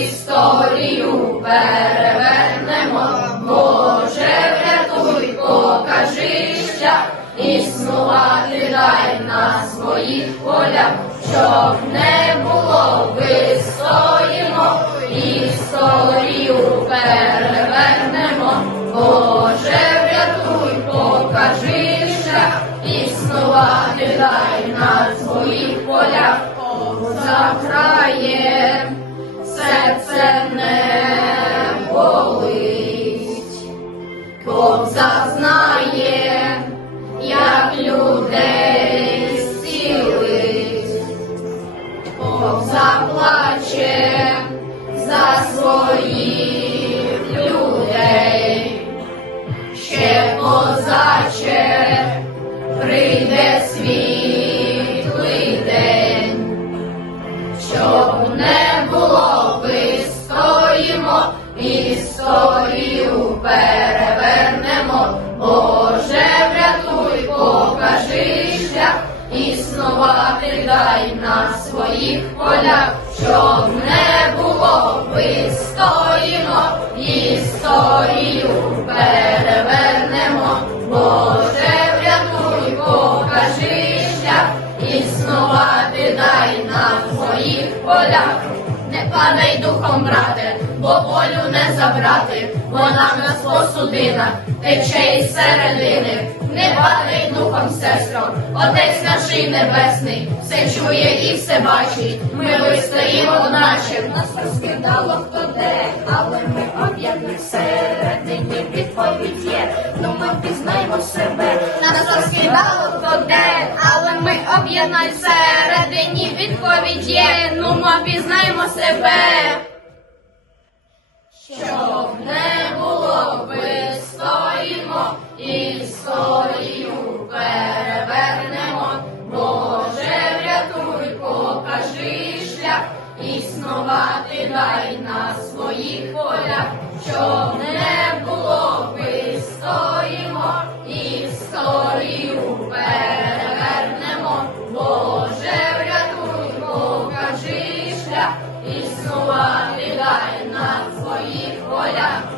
історію перевернемо. Боже, врятуй, покажи шлях, існувати дай на своїх полях, щоб не було, вистоїмо, історію перевернемо. Боже, врятуй, покажи існувати дай на своїх полях, закрає, серце не існувати дай на своїх полях, щоб не було, вистоїмо, історію перевернемо. Боже, врятуй, покажи шлях, існувати дай на своїх полях. Не падай духом, брате, бо волю не забрати, вона в нас посудина, тече із середини. Не падай духом, сестро, Отець наш небесний, все чує і все бачить. Ми вистоїмо наче. Нас розкидало хто де, але ми об'єднані всередині відповідь є. Ну ми пізнаємо себе. Нас розкидало хто де, об'єднань всередині відповідь є, ну ми пізнаємо себе, щоб не було вистоїмо, історію перевернемо, Боже, врятуй, покажи шлях, існувати дай на своїх полях. щоб не існувати дай на своїх полях.